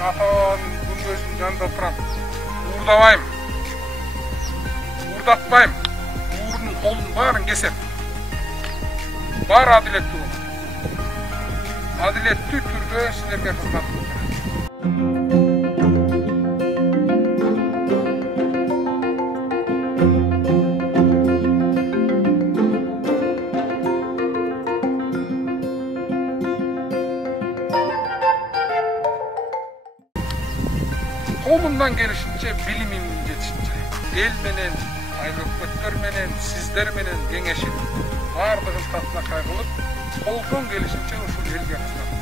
ата-бабамдын күнбөзүнүн жанында турам. Уурдабайм. Уурдатпайм. Уурдун колун баарын кесем. Баары адилеттүү болот. Адилеттүү түрдө силерге кызмат кылып берем. Колумдан келишинче, билимим жетишинче, эл менен, айыл-өкмөттөр менен, сиздер менен кеңешип, бардыгын татынакай кылып, колдон келишинче ушул элге кызмат